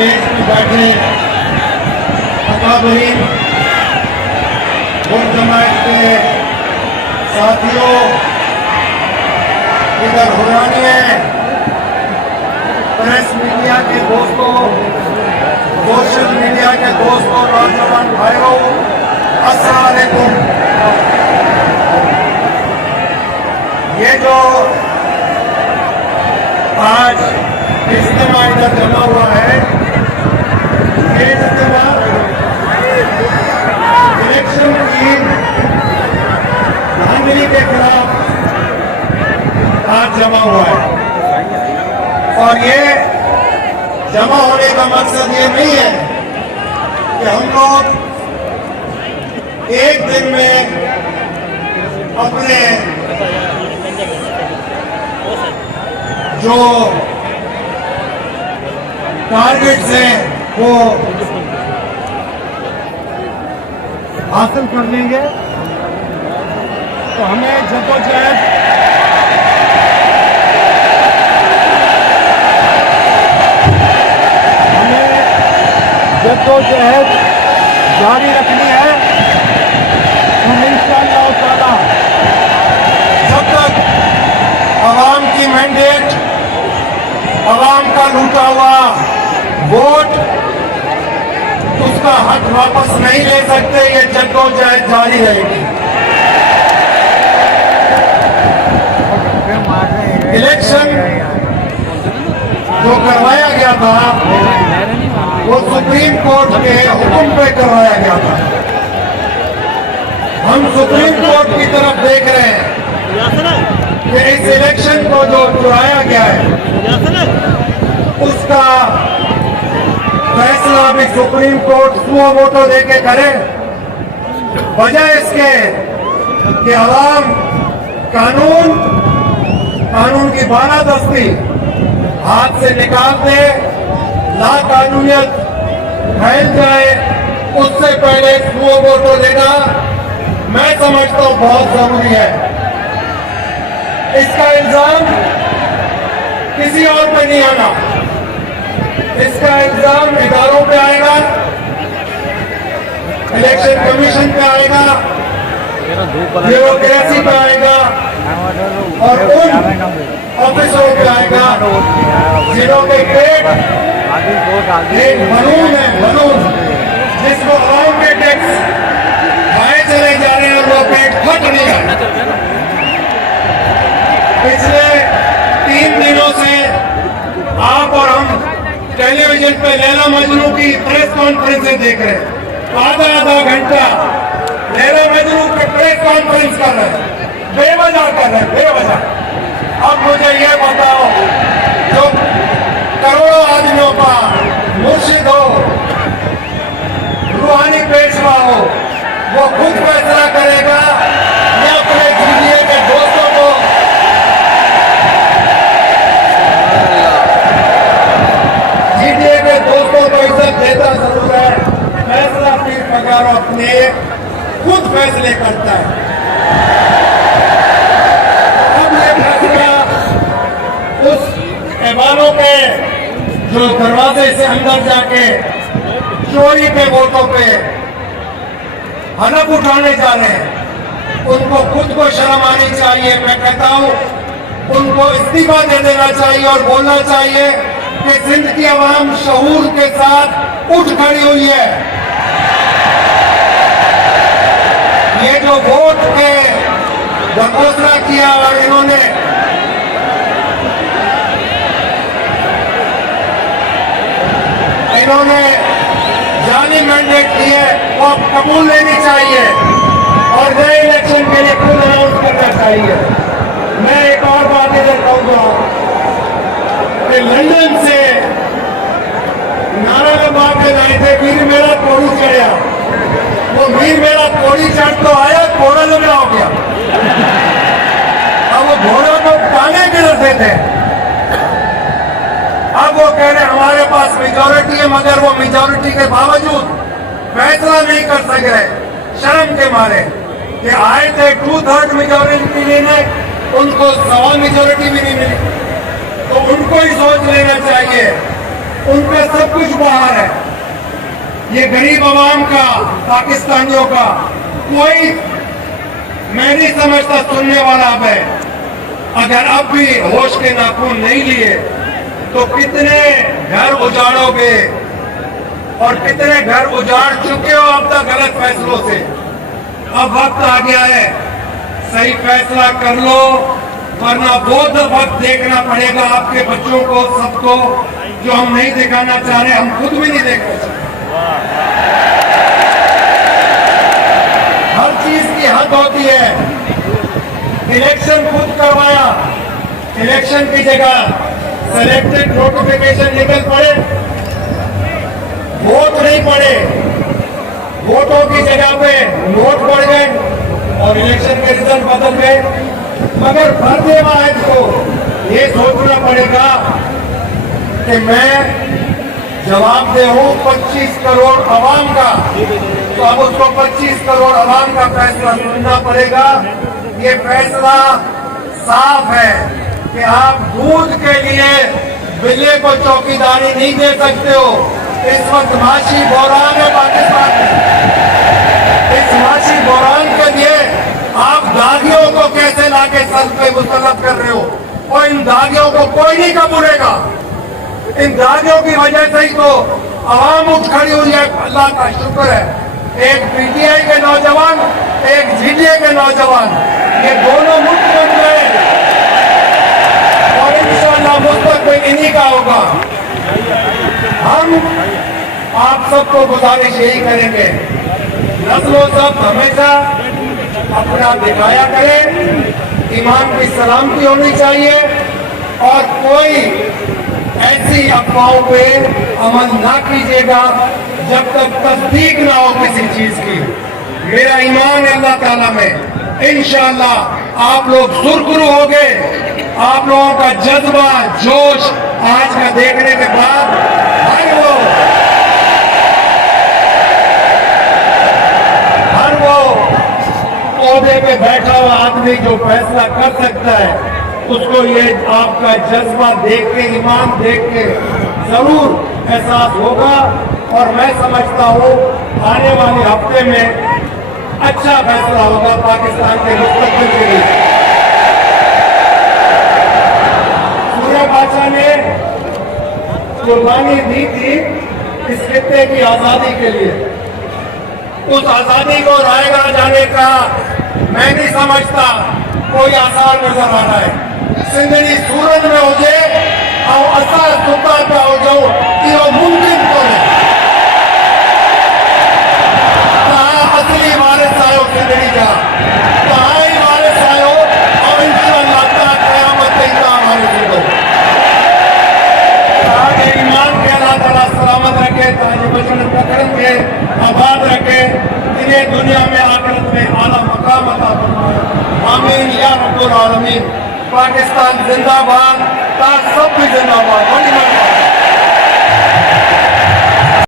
Stage में बैठे अकाबरीन मुल्क जमात के साथियों, इधर हुर्रानिए प्रेस मीडिया के दोस्तों, सोशल मीडिया के दोस्तों, नौजवान भाइयों, अस्सलाम वालेकुम। ये जो आज इज्तिमा इधर जमा हुआ है, ये इज्तिमा इलेक्शन की धांधली के खिलाफ आज जमा हुआ है। और ये जमा होने का मकसद ये नहीं है कि हम लोग एक दिन में अपने जो टारगेट्स हैं वो हासिल कर लेंगे। तो हमें जद्दोजहद जारी रखनी है। हम इंशाअल्लाह ताला जब तक आवाम की मैंडेट, आवाम का लूटा हुआ वोट, उसका हक वापस नहीं ले सकते, ये जद्दोजहद जारी रहेगी। इलेक्शन जो करवाया गया था वो सुप्रीम कोर्ट के हुक्म पे करवाया गया था। हम सुप्रीम कोर्ट की तरफ देख रहे हैं कि इस इलेक्शन को जो चुराया गया है उसका फैसला भी सुप्रीम कोर्ट सुओ वोटो देके करे, वजह इसके कि अवाम कानून की बालादस्ती हाथ से निकाल दे, लाकानूनियत फैल जाए, उससे पहले सुओ वोटो देना मैं समझता हूं बहुत जरूरी है। इसका इल्जाम किसी और पे नहीं आना, इसका इल्जाम इदारों पे आएगा, इलेक्शन कमीशन पे आएगा, ब्यूरोक्रेसी पे आएगा और उन ऑफिसरों पे आएगा जिन्हों के पेट एक बनून जिसको आवाम के टैक्स खाए चले जा रहे हैं और वो पेट फट नहीं रहा। पिछले 3 दिनों से आप और हम टेलीविजन पे लैला मजनू की प्रेस कॉन्फ्रेंसें देख रहे हैं। आधा घंटा लैला मजनू पे प्रेस कॉन्फ्रेंस कर रहे हैं, बेवजह कर रहे हैं, बेवजह। अब मुझे ये बताओ, जो करोड़ों आदमियों का मुर्शिद हो, रूहानी पेशवा हो, वो खुद फैसला करेगा या अपने जीडीए के दोस्तों को इज्जत देता जरूर है, फैसला पीर पगार अपने खुद फैसले करता है। अब ये फैसला उस ऐवानों के जो दरवाजे से अंदर जाके चोरी के वोटों पे हनफ उठाने जा रहे हैं, उनको खुद को शर्म आनी चाहिए। मैं कहता हूं उनको इस्तीफा दे देना चाहिए और बोलना चाहिए कि सिंध की आवाम शऊर के साथ उठ खड़ी हुई है। ये जो वोट के घोषणा किया और इन्होंने जाली मैंडेट दिए, वो अब कबूल लेनी चाहिए और नए इलेक्शन के लिए खुद अनाउंस करना चाहिए। मैं एक और बात इधर कहूंगा कि लंदन से नारा लगा के लाए थे, वीर मेरा कोड़ी चढ़िया। वो वीर मेरा कोड़ी चढ़ तो आया, घोड़ा लगा हो गया। अब वो घोड़ों को टांगे गिरते थे। अब वो कह रहे हमारे पास मेजॉरिटी है, मगर वो मेजॉरिटी के बावजूद फैसला नहीं कर सक रहे, शर्म के मारे कि आए थे 2/3 मेजॉरिटी लेने, उनको 1.25 मेजॉरिटी भी नहीं मिली। तो उनको ही सोच लेना चाहिए, उनका सब कुछ बाहर है। ये गरीब आवाम का, पाकिस्तानियों का कोई मैं नहीं समझता सुनने वाला अब है। अगर अब भी होश के नाखून नहीं लिए तो कितने घर उजाड़ोगे और कितने घर उजाड़ चुके हो अब तक गलत फैसलों से। अब वक्त आ गया है, सही फैसला कर लो, वरना बहुत वक्त देखना पड़ेगा आपके बच्चों को, सबको, जो हम नहीं दिखाना चाह रहे, हम खुद भी नहीं देखना चाहते। हर चीज की हद होती है। इलेक्शन खुद करवाया, इलेक्शन की जगह सिलेक्टेड नोटिफिकेशन निकल पड़े, वोट नहीं पड़े, वोटों की जगह पे नोट पड़ गए और इलेक्शन के रिजल्ट बदल गए। मगर भारतीय वाहिद को ये सोचना पड़ेगा कि मैं जवाब दे हूं 25 करोड़ आवाम का, तो अब उसको 25 करोड़ आवाम का फैसला सुनना पड़ेगा। ये फैसला साफ है कि आप दूध के लिए बिल्ली को चौकीदारी नहीं दे सकते हो। इस वक्त माशी बहरान है पाकिस्तान में। इस माशी बहरान के लिए आप दागियों को कैसे लाके सर पे मुसल्लत कर रहे हो, और इन दागियों को कोई नहीं कबूलेगा। इन दागियों की वजह से ही तो आवाम उठ खड़ी हुई है। अल्लाह का शुक्र है, एक पीटीआई के नौजवान, एक जीडीए के नौजवान, ये दोनों मुक्त बन गए और इंशाअल्लाह मुस्तकबिल इन्हीं का होगा। हम आप सबको गुजारिश यही करेंगे, नस्लों सब हमेशा अपना दिखाया करें, ईमान की सलामती होनी चाहिए और कोई ऐसी अफवाहों पे अमल ना कीजिएगा जब तक तस्दीक ना हो किसी चीज की। मेरा ईमान है अल्लाह ताला में, इंशाअल्लाह आप लोग सुरखरू हो गए। आप लोगों का जज्बा, जोश आज का देखने के बाद हर वो पौधे पे बैठा हुआ आदमी जो फैसला कर सकता है, उसको ये आपका जज्बा देख के, ईमान देख के जरूर एहसास होगा। और मैं समझता हूँ आने वाले हफ्ते में अच्छा फैसला होगा पाकिस्तान के मुस्तकबिल के लिए। सूर्य बादशाह ने कुर्बानी दी थी इस खित्ते की आजादी के लिए। उस आजादी को रायगा जाने का मैं नहीं समझता कोई आसार नजर आ रहा है। सिंधड़ी सूरज में हो जाए और असर सुता पे हो जाओ, ये मुमकिन तो है। असली वारिस आयो सिंधड़ी का, कहाँ ही वारिस आयो और इंशाअल्लाह क़यामत तक हमारे से दो। आगे ईमान के अल्लाह ताला सलामत रखे, ताजे बचन पकड़न के आबाद रखे, इन्हें दुनिया में आखिरत में आला मकाम अता फरमाए। आमीन या रब्बुल आलमीन। पाकिस्तान जिंदाबाद, ताज सब भी जिंदाबाद।